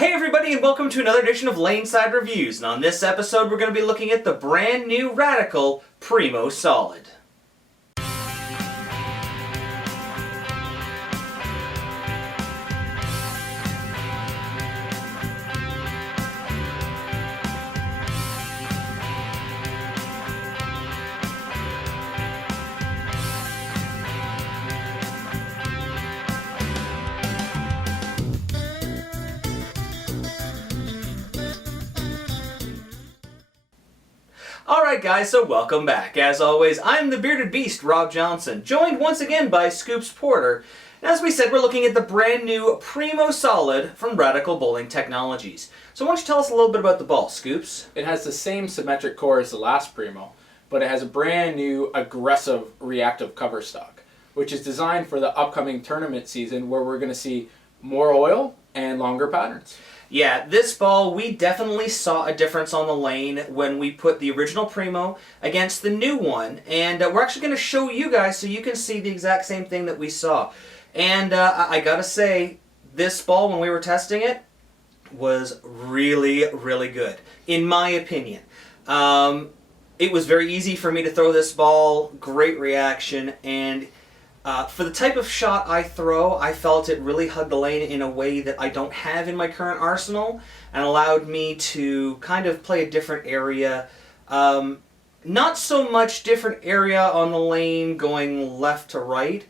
Hey everybody, and welcome to another edition of Laneside Reviews. And on this episode, we're going to be looking at the brand new Radical Primo Solid. Alright guys, so welcome back. As always, I'm the Bearded Beast, Rob Johnson, joined once again by Scoops Porter. And as we said, we're looking at the brand new Primo Solid from Radical Bowling Technologies. So why don't you tell us a little bit about the ball, Scoops? It has the same symmetric core as the last Primo, but it has a brand new aggressive reactive cover stock, which is designed for the upcoming tournament season where we're going to see more oil and longer patterns. Yeah, this ball, we definitely saw a difference on the lane when we put the original Primo against the new one. And we're actually going to show you guys so you can see the exact same thing that we saw. And I gotta say, this ball, when we were testing it, was really, really good, in my opinion. It was very easy for me to throw this ball, great reaction, and for the type of shot I throw, I felt it really hugged the lane in a way that I don't have in my current arsenal, and allowed me to kind of play a different area. Not so much different area on the lane going left to right,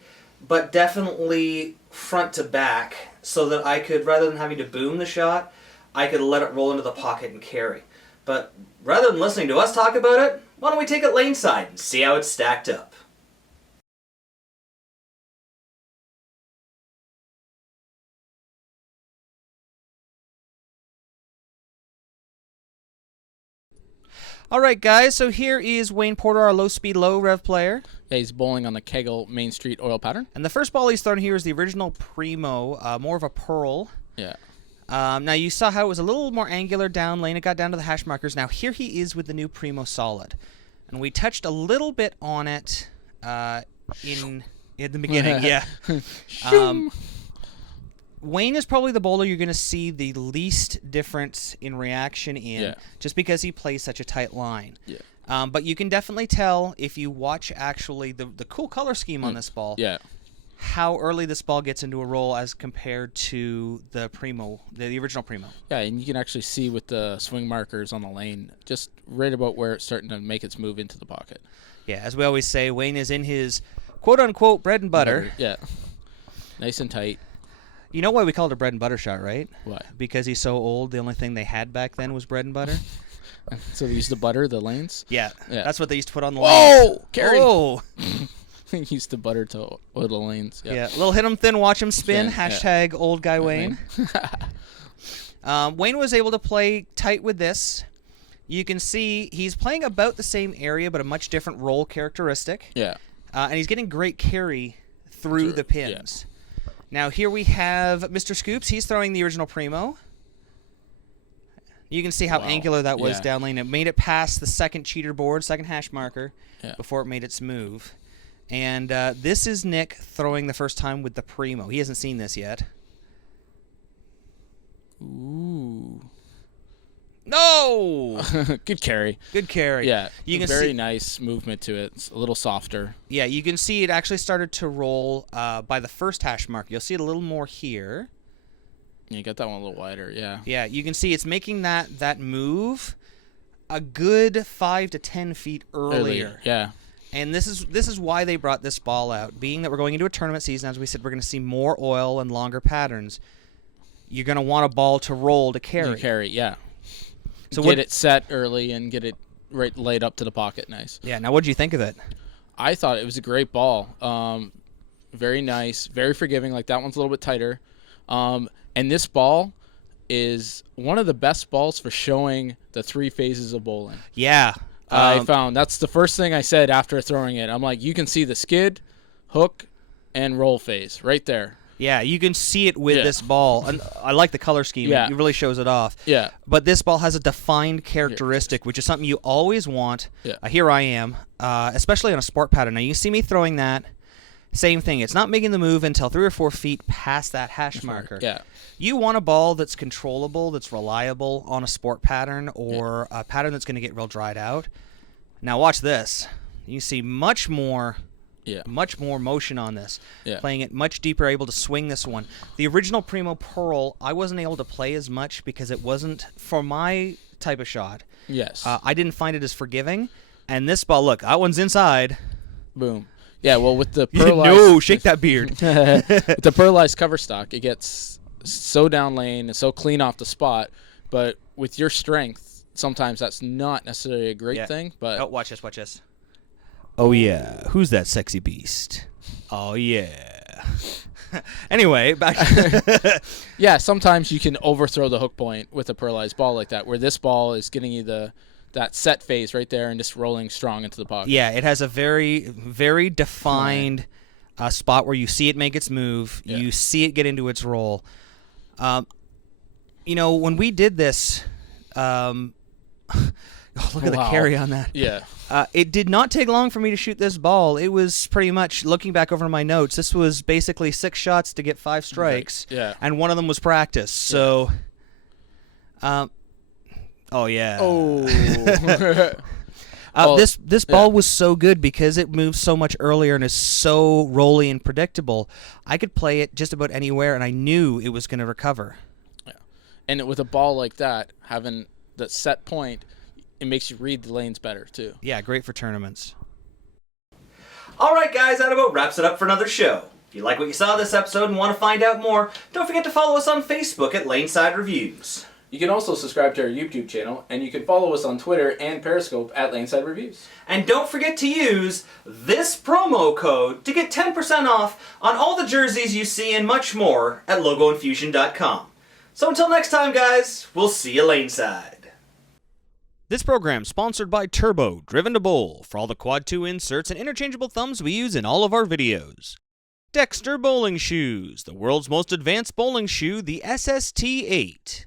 but definitely front to back, so that I could, rather than having to boom the shot, I could let it roll into the pocket and carry. But rather than listening to us talk about it, why don't we take it laneside and see how it's stacked up. Alright guys, so here is Wayne Porter, our low-speed, low-rev player. Yeah, he's bowling on the KEGEL Main Street oil pattern. And the first ball he's thrown here is the original Primo, more of a pearl. Yeah. Now you saw how it was a little more angular down lane. It got down to the hash markers. Now here he is with the new Primo Solid. And we touched a little bit on it in the beginning. Yeah. Wayne is probably the bowler you're going to see the least difference in reaction in, just because he plays such a tight line. Yeah. But you can definitely tell if you watch actually the cool color scheme on this ball, how early this ball gets into a roll as compared to the Primo, the original Primo. Yeah, and you can actually see with the swing markers on the lane, just right about where it's starting to make its move into the pocket. Yeah, as we always say, Wayne is in his quote-unquote bread and butter. Yeah. Nice and tight. You know why we called it a bread and butter shot, right? Why? Because he's so old, the only thing they had back then was bread and butter. So they used to butter the lanes? Yeah. That's what they used to put on the lanes. Whoa! Carry! Whoa! They used to butter to oil the lanes. Yeah. Little hit him thin, watch him spin. Hashtag old guy Wayne. Wayne was able to play tight with this. You can see he's playing about the same area, but a much different roll characteristic. Yeah. And he's getting great carry through the pins. Yeah. Now here we have Mr. Scoops. He's throwing the original Primo. You can see how angular that was down lane. It made it past the second cheater board, second hash marker, before it made its move. And this is Nick throwing the first time with the Primo. He hasn't seen this yet. Ooh. No! Good carry. Good carry. Yeah, you can very see, nice movement to it. It's a little softer. Yeah, you can see it actually started to roll by the first hash mark. You'll see it a little more here. Yeah, you got that one a little wider, yeah. Yeah, you can see it's making that move a good 5 to 10 feet earlier. Yeah. And this is why they brought this ball out. Being that we're going into a tournament season, as we said, we're going to see more oil and longer patterns. You're going to want a ball to roll to carry. Yeah. So get it set early and get it right laid up to the pocket nice. Yeah, now what did you think of it? I thought it was a great ball. Very nice, very forgiving. Like that one's a little bit tighter. And this ball is one of the best balls for showing the 3 phases of bowling. Yeah. I found that's the first thing I said after throwing it. I'm like, you can see the skid, hook, and roll phase right there. Yeah, you can see it with this ball. And I like the color scheme. Yeah. It really shows it off. Yeah. But this ball has a defined characteristic, which is something you always want. Yeah. Here I am, especially on a sport pattern. Now, you see me throwing that. Same thing. It's not making the move until 3 or 4 feet past that hash marker. Yeah. You want a ball that's controllable, that's reliable on a sport pattern or a pattern that's going to get real dried out. Now watch this. You see much more motion on this. Yeah. Playing it much deeper, able to swing this one. The original Primo Pearl, I wasn't able to play as much because it wasn't for my type of shot. Yes. I didn't find it as forgiving. And this ball, look, that one's inside. Boom. Yeah, well, with the pearlized... No, shake that beard. With the pearlized cover stock, it gets so down lane and so clean off the spot. But with your strength, sometimes that's not necessarily a great thing. But oh, watch this, watch this. Oh, yeah. Who's that sexy beast? Oh, yeah. Anyway, back to... Yeah, sometimes you can overthrow the hook point with a pearlized ball like that, where this ball is getting you that set phase right there and just rolling strong into the pocket. Yeah, it has a very, very defined spot where you see it make its move. Yeah. You see it get into its roll. You know, when we did this, look at the carry on that. Yeah. It did not take long for me to shoot this ball. It was pretty much, looking back over my notes, this was basically 6 shots to get 5 strikes. Yeah. And one of them was practice. So... oh yeah. Oh. This ball was so good because it moves so much earlier and is so rolly and predictable. I could play it just about anywhere, and I knew it was going to recover. Yeah, and with a ball like that, having that set point, it makes you read the lanes better too. Yeah, great for tournaments. All right, guys, that about wraps it up for another show. If you like what you saw this episode and want to find out more, don't forget to follow us on Facebook at Laneside Reviews. You can also subscribe to our YouTube channel, and you can follow us on Twitter and Periscope at Laneside Reviews. And don't forget to use this promo code to get 10% off on all the jerseys you see and much more at logoinfusion.com. So until next time, guys, we'll see you Laneside. This program sponsored by Turbo, Driven to Bowl, for all the Quad 2 inserts and interchangeable thumbs we use in all of our videos. Dexter Bowling Shoes, the world's most advanced bowling shoe, the SST-8.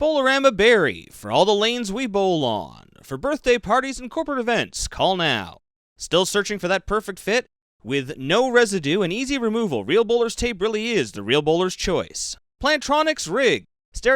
Bowlerama Berry, for all the lanes we bowl on. For birthday parties and corporate events, call now. Still searching for that perfect fit? With no residue and easy removal, Real Bowler's Tape really is the Real Bowler's choice. Plantronics Rig,